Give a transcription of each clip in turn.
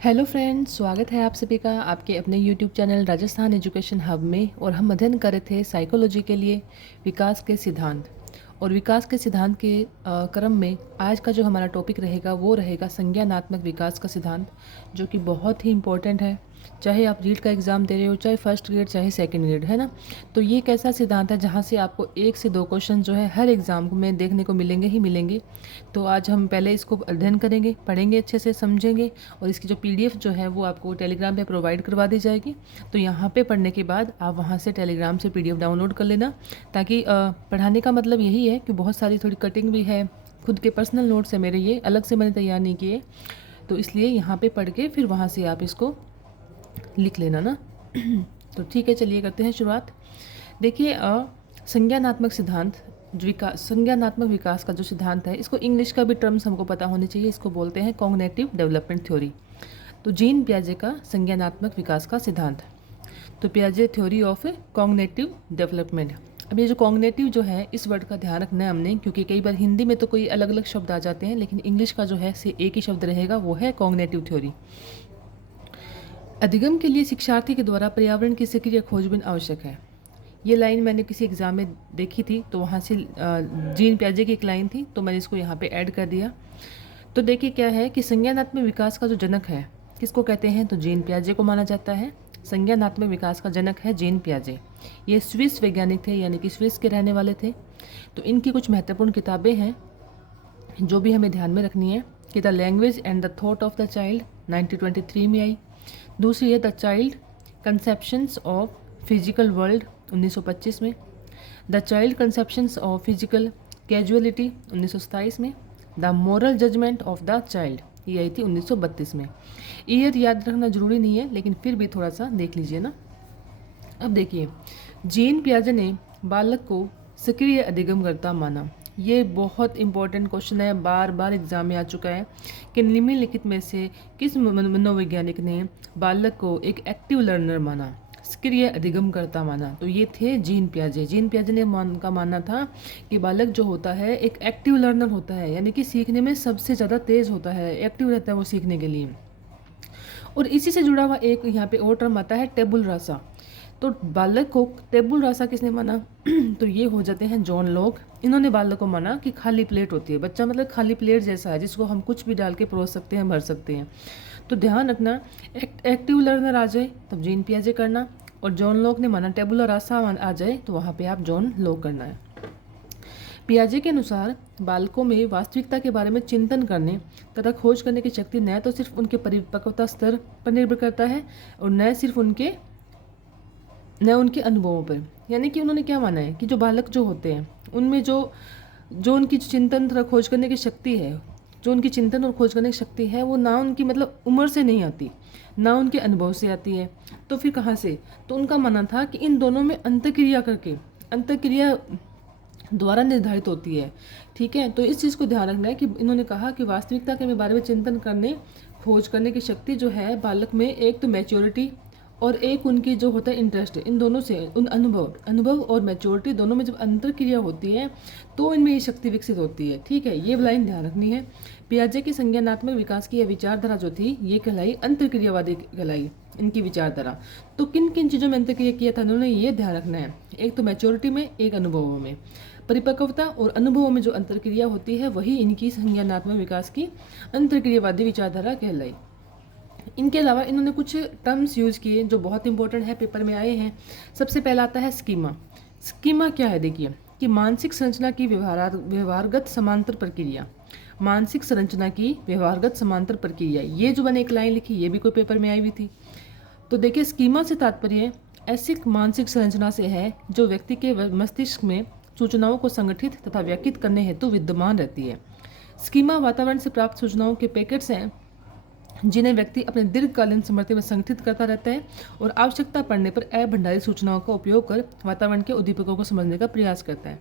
Hello friends, स्वागत है आप सभी का आपके अपने YouTube channel Rajasthan education hub में। और हम अध्ययन कर रहे थे साइकोलॉजी के लिए विकास के सिद्धांत। और विकास के सिद्धांत के क्रम में आज का जो हमारा टॉपिक रहेगा वो रहेगा संज्ञानात्मक विकास का सिद्धांत, जो कि बहुत ही इम्पोर्टेंट है। चाहे आप रीट का एग्ज़ाम दे रहे हो, चाहे फर्स्ट ग्रेड चाहे सेकंड ग्रेड, है ना। तो ये एक ऐसा सिद्धांत है जहाँ से आपको 1 से 2 क्वेश्चन जो है हर एग्ज़ाम में देखने को मिलेंगे ही मिलेंगे। तो आज हम पहले इसको अध्ययन करेंगे, पढ़ेंगे, अच्छे से समझेंगे। और इसकी जो पीडीएफ जो है वो आपको टेलीग्राम पे प्रोवाइड करवा दी जाएगी। तो यहाँ पे पढ़ने के बाद आप वहाँ से टेलीग्राम से पीडीएफ डाउनलोड कर लेना, ताकि पढ़ाने का मतलब यही है कि बहुत सारी थोड़ी कटिंग भी है, खुद के पर्सनल नोट्स है मेरे, ये अलग से मैंने तैयार नहीं किए। तो इसलिए यहाँ पे पढ़ के फिर वहाँ से आप इसको लिख लेना ना। तो ठीक है, चलिए करते हैं शुरुआत। देखिए, संज्ञानात्मक सिद्धांत संज्ञानात्मक विकास का जो सिद्धांत है, इसको इंग्लिश का भी टर्म्स हमको पता होने चाहिए। इसको बोलते हैं कॉग्निटिव डेवलपमेंट थ्योरी। तो जीन पियाजे का संज्ञानात्मक विकास का सिद्धांत। तो पियाजे थ्योरी ऑफ कॉग्निटिव डेवलपमेंट। अब ये जो कॉग्निटिव जो है, इस वर्ड का ध्यान रखना है हमने, क्योंकि कई बार हिंदी में तो कोई अलग अलग शब्द आ जाते हैं, लेकिन इंग्लिश का जो है से एक ही शब्द रहेगा, वो है कॉग्निटिव थ्योरी। अधिगम के लिए शिक्षार्थी के द्वारा पर्यावरण की सक्रिय खोजबीन आवश्यक है। ये लाइन मैंने किसी एग्ज़ाम में देखी थी, तो वहाँ से जीन पियाजे की एक लाइन थी, तो मैंने इसको यहाँ पे ऐड कर दिया। तो देखिए क्या है कि संज्ञानात्मक विकास का जो जनक है, किसको कहते हैं, तो जीन पियाजे को माना जाता है। संज्ञानात्मक विकास का जनक है जीन पियाजे। ये स्विस वैज्ञानिक थे, यानी कि स्विस के रहने वाले थे। तो इनकी कुछ महत्वपूर्ण किताबें हैं जो भी हमें ध्यान में रखनी है, कि the language and the thought of the child 1923 में आई। दूसरी है the child conceptions of physical world 1925 में। The child conceptions of physical causality 1927 में। The moral judgement of the child, ये आई थी 1932 में। ईयर याद रखना जरूरी नहीं है, लेकिन फिर भी थोड़ा सा देख लीजिए ना। अब देखिए, जीन पियाजे ने बालक को सक्रिय अधिगमकर्ता माना। ये बहुत इंपॉर्टेंट क्वेश्चन है, बार बार एग्जाम में आ चुका है कि निम्नलिखित में से किस मनोवैज्ञानिक ने बालक को एक एक्टिव लर्नर माना, सक्रिय अधिगमकर्ता माना। तो ये थे जीन पियाजे। जीन पियाजे ने का मानना था कि बालक जो होता है एक एक्टिव लर्नर होता है, यानी कि सीखने में सबसे ज़्यादा तेज़ होता है, एक्टिव रहता है वो सीखने के लिए। और इसी से जुड़ा हुआ एक यहाँ पे और टर्म आता है टेबुल रासा। तो बालक को टेबुल रासा किसने माना? तो ये हो जाते हैं जॉन लॉक। इन्होंने बालक को माना कि खाली प्लेट होती है, बच्चा मतलब खाली प्लेट जैसा है, जिसको हम कुछ भी डाल के परोस सकते हैं, भर सकते हैं। तो ध्यान रखना, एक्टिव लर्नर आ जाए तब जीन पियाजे करना, और जॉन लॉक ने माना टेबुलर रासा आ जाए तो वहाँ पे आप जॉन लॉक करना है। पियाजे के अनुसार बालकों में वास्तविकता के बारे में चिंतन करने तथा खोज करने की शक्ति न तो सिर्फ उनके परिपक्वता स्तर पर निर्भर करता है, और न सिर्फ उनके अनुभवों पर। यानी कि उन्होंने क्या माना है कि जो बालक जो होते हैं उनमें जो जो उनकी चिंतन तथा खोज करने की शक्ति है, जो उनकी चिंतन और खोज करने की शक्ति है, वो ना उनकी मतलब उम्र से नहीं आती, ना उनके अनुभव से आती है। तो फिर कहाँ से? तो उनका मानना था कि इन दोनों में अंतर्क्रिया द्वारा निर्धारित होती है। ठीक है, तो इस चीज़ को ध्यान रखना है कि इन्होंने कहा कि वास्तविकता के बारे में चिंतन करने, खोज करने की शक्ति जो है बालक में, एक तो मैच्योरिटी और एक उनकी जो होता है इंटरेस्ट, इन दोनों से उन अनुभव और मैच्योरिटी दोनों में जब अंतर्क्रिया होती है तो इनमें ये शक्ति विकसित होती है। ठीक है, ये लाइन ध्यान रखनी है। पियाजे की संज्ञानात्मक विकास की यह विचारधारा जो थी, ये कहलाई अंतर्क्रियावादी कहलाई, इनकी विचारधारा। तो किन किन चीज़ों में अंतर्क्रिया किया था उन्होंने, ये ध्यान रखना है। एक तो मैच्योरिटी में, एक अनुभवों में। परिपक्वता और अनुभवों में जो अंतर्क्रिया होती है, वही इनकी संज्ञानात्मक विकास की अंतर्क्रियावादी विचारधारा कहलाई। इनके अलावा इन्होंने कुछ टर्म्स यूज़ किए जो बहुत इंपॉर्टेंट है, पेपर में आए हैं। सबसे पहला आता है स्कीमा। स्कीमा क्या है? देखिए कि मानसिक संरचना की व्यवहारगत समांतर प्रक्रिया। मानसिक संरचना की व्यवहारगत समांतर प्रक्रिया, ये जो मैंने एक लाइन लिखी, ये भी कोई पेपर में आई हुई थी। तो देखिए, स्कीमा से तात्पर्य ऐसी मानसिक संरचना से है जो व्यक्ति के मस्तिष्क में सूचनाओं को संगठित तथा व्याख्यात करने हेतु विद्यमान रहती है। स्कीमा वातावरण से प्राप्त सूचनाओं के पैकेट्स हैं जिन्हें व्यक्ति अपने दीर्घकालीन स्मृति में संगठित करता रहता है और आवश्यकता पड़ने पर अभंडारित सूचनाओं का उपयोग कर वातावरण के उद्दीपकों को समझने का प्रयास करता है।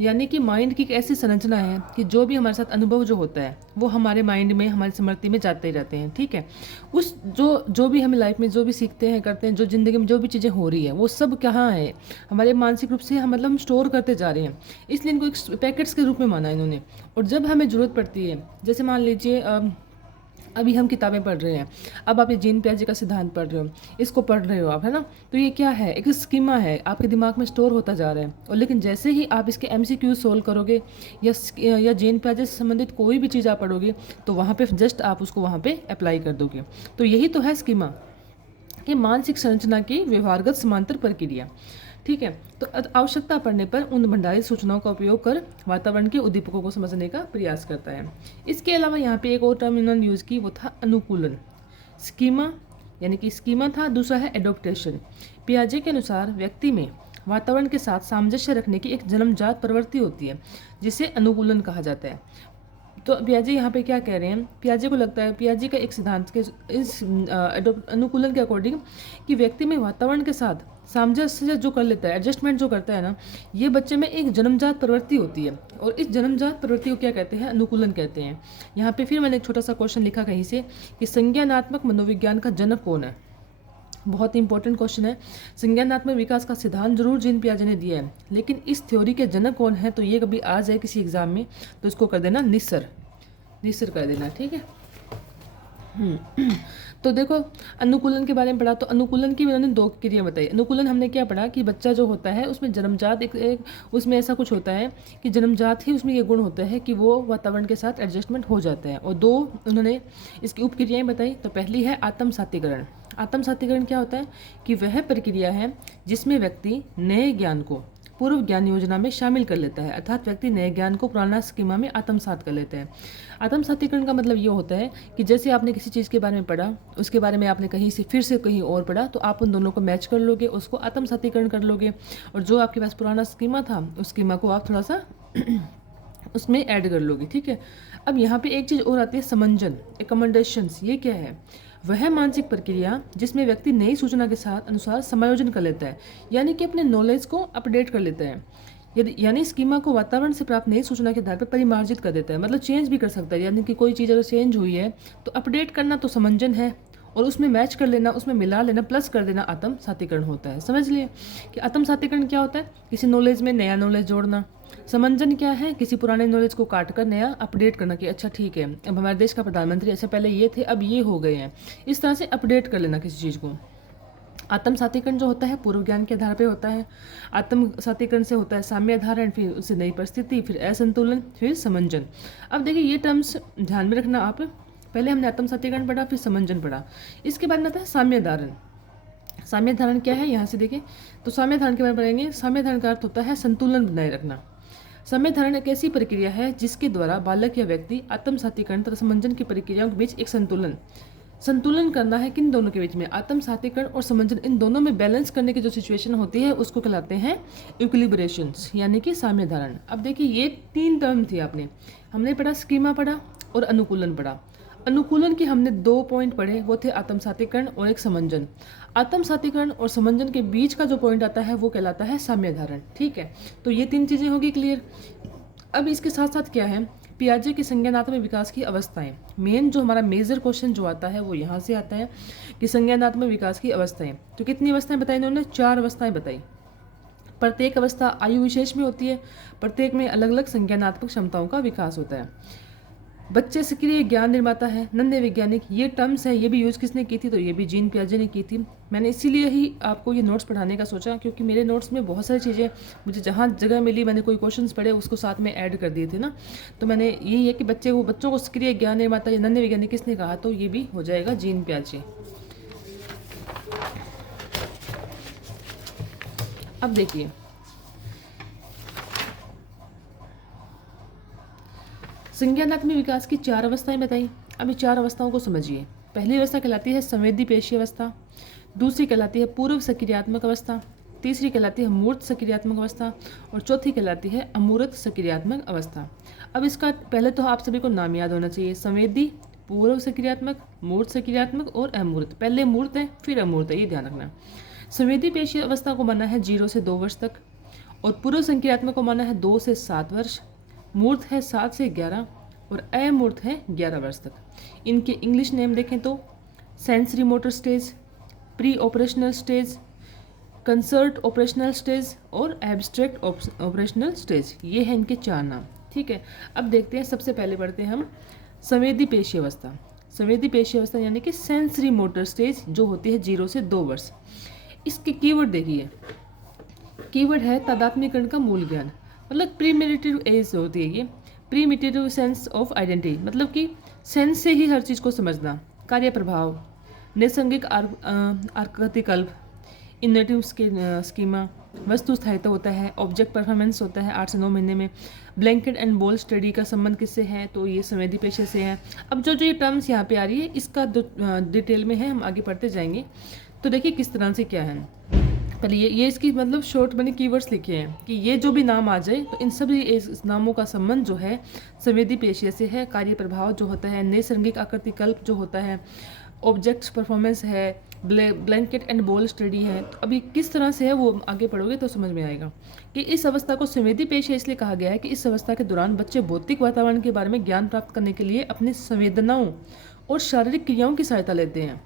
यानी कि माइंड की एक ऐसी संरचना है कि जो भी हमारे साथ अनुभव जो होता है वो हमारे माइंड में, हमारी स्मृति में जाते ही रहते हैं। ठीक है, उस जो भी हमें लाइफ में जो भी सीखते हैं, करते हैं, जो ज़िंदगी में जो भी चीज़ें हो रही है, वो सब कहाँ है? हमारे मानसिक रूप से हम मतलब स्टोर करते जा रहे हैं, इसलिए इनको एक पैकेट्स के रूप में माना इन्होंने। और जब हमें ज़रूरत पड़ती है, जैसे मान लीजिए अभी हम किताबें पढ़ रहे हैं, अब आप ये जीन पियाजे का सिद्धांत पढ़ रहे हो, इसको पढ़ रहे हो आप, है ना। तो ये क्या है, एक स्कीमा है, आपके दिमाग में स्टोर होता जा रहा है। और लेकिन जैसे ही आप इसके MCQ सोल्व करोगे या जीन पियाजे से संबंधित कोई भी चीज़ आप पढ़ोगे, तो वहाँ पे जस्ट आप उसको वहाँ पे अप्लाई कर दोगे। तो यही तो है स्कीमा, कि मानसिक संरचना की व्यवहारगत समांतर प्रक्रिया। ठीक है, तो आवश्यकता पड़ने पर उन भंडारित सूचनाओं का उपयोग कर वातावरण के उद्दीपकों को समझने का प्रयास करता है। इसके अलावा यहाँ पे एक और टर्म इन्होंने यूज़ की, वो था अनुकूलन। स्कीमा यानी कि स्कीमा था, दूसरा है एडोप्टेशन। पियाजे के अनुसार व्यक्ति में वातावरण के साथ सामंजस्य रखने की एक जन्मजात प्रवृत्ति होती है, जिसे अनुकूलन कहा जाता है। तो पियाजे यहाँ पे क्या कह रहे हैं, पियाजे को लगता है, पियाजे का एक सिद्धांत के इस अनुकूलन के अकॉर्डिंग, कि व्यक्ति में वातावरण के साथ सामंजस्य जो कर लेता है, एडजस्टमेंट जो करता है ना, ये बच्चे में एक जन्मजात प्रवृत्ति होती है। और इस जन्मजात प्रवृत्ति को क्या कहते हैं, अनुकूलन कहते हैं। यहाँ पे फिर मैंने एक छोटा सा क्वेश्चन लिखा कहीं से, कि संज्ञानात्मक मनोविज्ञान का जनक कौन है। बहुत ही इंपॉर्टेंट क्वेश्चन है। संज्ञानात्मक विकास का सिद्धांत जरूर जीन पियाजे ने दिया है, लेकिन इस थ्योरी के जनक कौन है, तो ये कभी आ जाए किसी एग्जाम में तो इसको कर देना निस्सर कर देना। ठीक है। तो देखो, अनुकूलन के बारे में पढ़ा, तो अनुकूलन की मैंने 2 क्रिया बताई। अनुकूलन हमने क्या पढ़ा, कि बच्चा जो होता है उसमें जन्मजात एक उसमें ऐसा कुछ होता है कि जन्मजात ही उसमें ये गुण होता है कि वो वातावरण के साथ एडजस्टमेंट हो जाता है। और 2 उन्होंने इसकी उपक्रियाएं बताई। तो पहली है आत्मसातीकरण। आत्मसातीकरण क्या होता है, कि वह प्रक्रिया है जिसमें व्यक्ति नए ज्ञान को पूर्व ज्ञान योजना में शामिल कर लेता है, अर्थात व्यक्ति नए ज्ञान को पुराना स्कीमा में आत्मसात कर लेता है। आत्मसातीकरण का मतलब ये होता है कि जैसे आपने किसी चीज़ के बारे में पढ़ा, उसके बारे में आपने कहीं से फिर से कहीं और पढ़ा, तो आप उन दोनों को मैच कर लोगे, उसको आत्मसातीकरण कर लोगे, और जो आपके पास पुराना स्कीमा था उस स्कीमा को आप थोड़ा सा उसमें ऐड कर लोगे। ठीक है। अब यहाँ पे एक चीज़ और आती है, समंजन, एकमेंडेशंस। ये क्या है, वह मानसिक प्रक्रिया जिसमें व्यक्ति नई सूचना के साथ अनुसार समायोजन कर लेता है, यानी कि अपने नॉलेज को अपडेट कर लेता है। यानी स्कीमा को वातावरण से प्राप्त नई सूचना के आधार पर परिमार्जित कर देता है, मतलब चेंज भी कर सकता है। यानी कि कोई चीज़ अगर चेंज हुई है तो अपडेट करना तो समंजन है, और उसमें मैच कर लेना, उसमें मिला लेना, प्लस कर देना आत्मसातीकरण होता है। समझ लिए कि आत्मसातीकरण क्या होता है, किसी नॉलेज में नया नॉलेज जोड़ना। समंजन क्या है, किसी पुराने नॉलेज को काट कर नया अपडेट करना, कि अच्छा ठीक है, अब हमारे देश का प्रधानमंत्री ऐसे पहले ये थे, अब ये हो गए हैं, इस तरह से अपडेट कर लेना किसी चीज़ को। आत्मसातीकरण जो होता है पूर्व ज्ञान के आधार पे होता है। आत्मसातीकरण से होता है साम्य आधारण, फिर उससे नई परिस्थिति, फिर असंतुलन, फिर समंजन। अब देखिए ये टर्म्स ध्यान में रखना आप। पहले हमने आत्मसातीकरण पढ़ा, फिर समंजन पढ़ा, इसके बाद में आता है साम्य धारण। साम्य धारण क्या है, यहाँ से देखिए, तो साम्य धारण के बारे में पढ़ेंगे। साम्य धारण का अर्थ होता है संतुलन बनाए रखना। साम्य धारण एक ऐसी प्रक्रिया है जिसके द्वारा बालक या व्यक्ति आत्मसातीकरण तथा समंजन की प्रक्रियाओं के बीच एक संतुलन करना है। किन दोनों के बीच में, आत्मसातीकरण और समंजन, इन दोनों में बैलेंस करने की जो सिचुएशन होती है उसको कहलाते हैं इक्विलिब्रेशंस, यानी कि साम्य धारण। अब देखिए ये 3 टर्म थी, हमने पढ़ा स्कीमा पढ़ा और अनुकूलन पढ़ा। अनुकूलन की हमने 2 पॉइंट पढ़े, वो थे आत्मसातीकरण और एक समंजन। आत्मसातीकरण और समंजन के बीच का जो पॉइंट आता है वो कहलाता है साम्य धारण। ठीक है, तो ये 3 चीज़ें होगी क्लियर। अब इसके साथ साथ क्या है, पियाजे की संज्ञानात्मक विकास की अवस्थाएं। मेन जो हमारा मेजर क्वेश्चन जो आता है वो यहाँ से आता है कि संज्ञानात्मक विकास की अवस्थाएं। तो कितनी अवस्थाएं बताई इन्होंने, 4 अवस्थाएं बताई। प्रत्येक अवस्था आयु विशेष में होती है, प्रत्येक में अलग अलग संज्ञानात्मक क्षमताओं का विकास होता है। बच्चे सक्रिय ज्ञान निर्माता है, नन्हे वैज्ञानिक, ये टर्म्स है, ये भी यूज़ किसने की थी, तो ये भी जीन पियाजे ने की थी। मैंने इसीलिए ही आपको ये नोट्स पढ़ाने का सोचा, क्योंकि मेरे नोट्स में बहुत सारी चीज़ें मुझे जहाँ जगह मिली, मैंने कोई क्वेश्चंस पढ़े उसको साथ में ऐड कर दिए थे ना। तो मैंने यही है कि बच्चों को सक्रिय ज्ञान निर्माता या नन्हे वैज्ञानिक किसने कहा, तो ये भी हो जाएगा जीन पियाजे। अब देखिए संज्ञानात्मक विकास की 4 अवस्थाएं बताई। अब ये 4 अवस्थाओं को समझिए। पहली अवस्था कहलाती है संवेदी पेशी अवस्था, दूसरी कहलाती है पूर्व सक्रियात्मक अवस्था, तीसरी कहलाती है मूर्त सक्रियात्मक अवस्था, और चौथी कहलाती है अमूर्त सक्रियात्मक अवस्था। अब इसका पहले तो आप सभी को नाम याद होना चाहिए, संवेदी, पूर्व सक्रियात्मक, मूर्त सक्रियात्मक और अमूर्त। पहले मूर्त है फिर अमूर्त है, ये ध्यान रखना। संवेदी पेशी अवस्था को माना है 0 से 2 वर्ष तक, और पूर्व सक्रियात्मक को माना है 2 से 7 वर्ष, मूर्त है 7 से 11 और अमूर्त है 11 वर्ष तक। इनके इंग्लिश नेम देखें तो sensory motor stage, pre operational stage, concert operational stage और एब्स्ट्रैक्ट ऑपरेशनल स्टेज, ये हैं इनके 4 नाम। ठीक है, अब देखते हैं, सबसे पहले पढ़ते हैं हम संवेदी पेशी अवस्था। संवेदी पेशी अवस्था यानी कि सेंसरी मोटर स्टेज जो होती है 0 से 2 वर्ष। इसके कीवर्ड देखिए, कीवर्ड है तादात्म्यकरण का मूल ज्ञान, मतलब प्रीमेडिटेटिव एज होती है ये, प्रीमेडिटेटिव सेंस ऑफ आइडेंटिटी, मतलब कि सेंस से ही हर चीज़ को समझना, कार्य प्रभाव, नैसर्गिक आकृतिकल्प, इनोवेटिव स्कीमा, वस्तु स्थायित्व होता है, ऑब्जेक्ट परफॉर्मेंस होता है 8 से 9 महीने में, ब्लैंकेट एंड बॉल स्टडी का संबंध किससे है, तो ये संवेदी पेशे से है। अब जो जो ये टर्म्स यहाँ पे आ रही है इसका डिटेल में है, हम आगे पढ़ते जाएंगे। तो देखिए किस तरह से क्या है। पहले ये इसकी मतलब शॉर्ट मैंने कीवर्ड्स लिखे हैं कि ये जो भी नाम आ जाए तो इन सभी इस नामों का संबंध जो है संवेदी पेशे से है। कार्य प्रभाव जो होता है, नैसर्गिक आकृतिकल्प जो होता है, ऑब्जेक्ट्स परफॉर्मेंस है, ब्लैंकेट एंड बॉल स्टडी है। तो अभी किस तरह से है वो आगे पढ़ोगे तो समझ में आएगा कि इस अवस्था को संवेदी पेशे इसलिए कहा गया है कि इस अवस्था के दौरान बच्चे भौतिक वातावरण के बारे में ज्ञान प्राप्त करने के लिए अपनी संवेदनाओं और शारीरिक क्रियाओं की सहायता लेते हैं।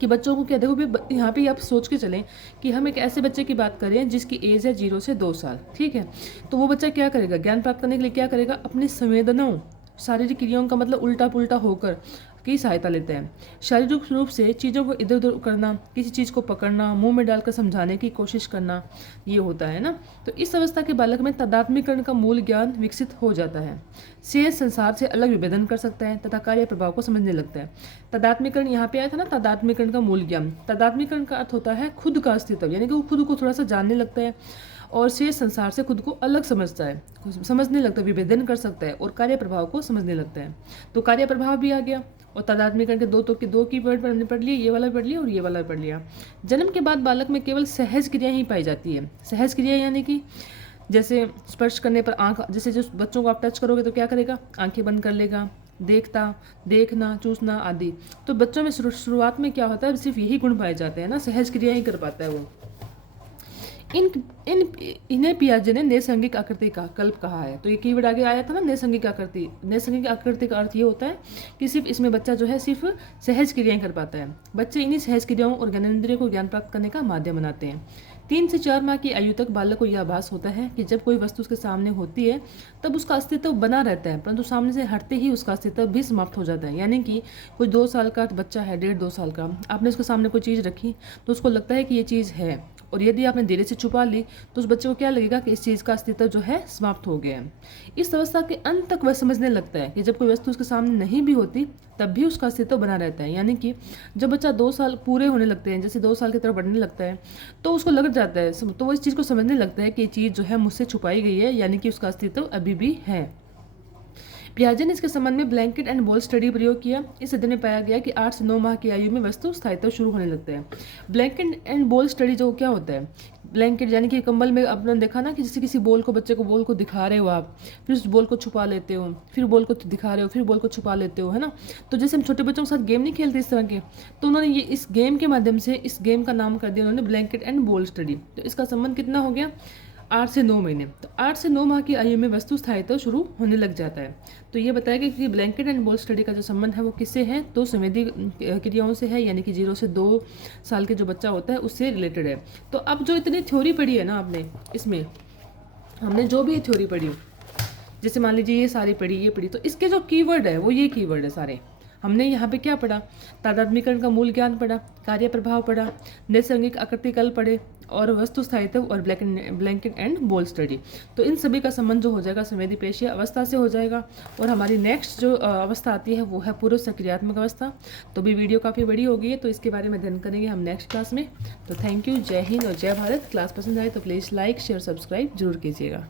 कि बच्चों को क्या, देखो यहाँ पे आप सोच के चलें कि हम एक ऐसे बच्चे की बात करें जिसकी एज है 0 से 2 साल, ठीक है। तो वो बच्चा क्या करेगा, ज्ञान प्राप्त करने के लिए क्या करेगा, अपनी संवेदनाओं शारीरिक क्रियाओं का मतलब उल्टा पुल्टा होकर की सहायता लेते हैं। शारीरिक रूप से चीज़ों को इधर उधर करना, किसी चीज़ को पकड़ना, मुंह में डालकर समझाने की कोशिश करना, ये होता है ना। तो इस अवस्था के बालक में तादात्म्यकरण का मूल ज्ञान विकसित हो जाता है। से संसार से अलग विभेदन कर सकता है तथा कार्य प्रभाव को समझने लगता है। तादात्म्यकरण यहाँ पे आया था ना, तादात्म्यकरण का मूल ज्ञान। तादात्म्यकरण का अर्थ होता है खुद का अस्तित्व, यानी कि वो खुद को थोड़ा सा जानने लगता है और से संसार से खुद को अलग समझता है, समझने लगता है, विभेदन कर सकता है और कार्य प्रभाव को समझने लगता है। तो कार्य प्रभाव भी आ गया और तादात्म्यकरण के दो कीवर्ड हमने पढ़ लिए, ये वाला पढ़ लिया और ये वाला पढ़ लिया। जन्म के बाद बालक में केवल सहज क्रिया ही पाई जाती है। सहज क्रिया यानी कि जैसे स्पर्श करने पर आँख, जैसे जो बच्चों को आप टच करोगे तो क्या करेगा, आंखें बंद कर लेगा, देखना, चूसना आदि। तो बच्चों में शुरुआत में क्या होता है, सिर्फ यही गुण पाए जाते हैं ना, सहज क्रिया ही कर पाता है वो। इन्हें पियाजे ने नैसर्गिक आकृति का कल्प कहा है। तो ये कीवर्ड आगे आया था ना, नैसर्गिक आकृति। नैसर्गिक आकृति का अर्थ ये होता है कि सिर्फ इसमें बच्चा जो है सिर्फ सहज क्रियाएं कर पाता है। बच्चे इन्हीं सहज क्रियाओं और ज्ञानेंद्रियों को ज्ञान प्राप्त करने का माध्यम बनाते हैं। 3 से 4 माह की आयु तक बालक को यह आभास होता है कि जब कोई वस्तु उसके सामने होती है तब उसका अस्तित्व बना रहता है, परंतु सामने से हटते ही उसका अस्तित्व भी समाप्त हो जाता है। यानी कि कोई 2 साल का बच्चा है, 1.5-2 साल का, आपने उसके सामने कोई चीज़ रखी तो उसको लगता है कि ये चीज़ है, और यदि आपने धीरे से छुपा ली तो उस बच्चे को क्या लगेगा कि इस चीज़ का अस्तित्व जो है समाप्त हो गया है। इस अवस्था के अंत तक वह समझने लगता है कि जब कोई वस्तु उसके सामने नहीं भी होती तब भी उसका अस्तित्व बना रहता है। यानी कि जब बच्चा 2 साल पूरे होने लगते हैं, जैसे 2 साल की तरफ बढ़ने लगता है, तो उसको लग जाता है, तो वो इस चीज़ को समझने लगता है कि ये चीज़ जो है मुझसे छुपाई गई है, यानी कि उसका अस्तित्व अभी भी है। पियाजे ने इसके संबंध में ब्लैंकेट एंड बॉल स्टडी प्रयोग किया। इस अध्ययन में पाया गया कि 8 से 9 माह की आयु में वस्तु स्थायित्व शुरू होने लगता है। ब्लैंकेट एंड बॉल स्टडी जो क्या होता है, ब्लैंकेट यानी कि कंबल में आपने देखा ना कि जैसे किसी बॉल को, बच्चे को बॉल को दिखा रहे हो आप, फिर उस बॉल को छुपा लेते हो, फिर बॉल को दिखा रहे हो, फिर बॉल को छुपा लेते हो, है ना। तो जैसे हम छोटे बच्चों के साथ गेम नहीं खेलते इस तरह के, तो उन्होंने ये इस गेम के माध्यम से इस गेम का नाम कर दिया उन्होंने ब्लैंकेट एंड बॉल स्टडी। तो इसका संबंध कितना हो गया, 8 से 9 महीने। तो 8 से 9 माह की आयु में वस्तु स्थायित्व शुरू होने लग जाता है। तो ये बताया गया कि ब्लैंकेट एंड बॉल स्टडी का जो संबंध है वो किससे है, तो संवेदी क्रियाओं से है, यानी कि 0 से 2 साल के जो बच्चा होता है उससे रिलेटेड है। तो अब जो इतनी थ्योरी पढ़ी है ना आपने, इसमें हमने जो भी थ्योरी पढ़ी, जैसे मान लीजिए ये सारी पढ़ी, ये पढ़ी, तो इसके जो कीवर्ड है वो ये कीवर्ड है सारे। हमने यहाँ पे क्या पढ़ा, तादात्म्यकरण का मूल ज्ञान पढ़ा, कार्य प्रभाव पढ़ा, नैसर्गिक आकृतिकल्प पढ़े और वस्तु स्थायित्व और ब्लैंकेट एंड बॉल स्टडी। तो इन सभी का संबंध जो हो जाएगा संवेदी पेशीय अवस्था से हो जाएगा। और हमारी नेक्स्ट जो अवस्था आती है वो है पूर्व सक्रियात्मक अवस्था। तो भी वीडियो काफ़ी बड़ी हो गई है, तो इसके बारे में अध्ययन करेंगे हम नेक्स्ट क्लास में। तो थैंक यू, जय हिंद और जय भारत। क्लास पसंद आए तो प्लीज़ लाइक शेयर सब्सक्राइब जरूर कीजिएगा।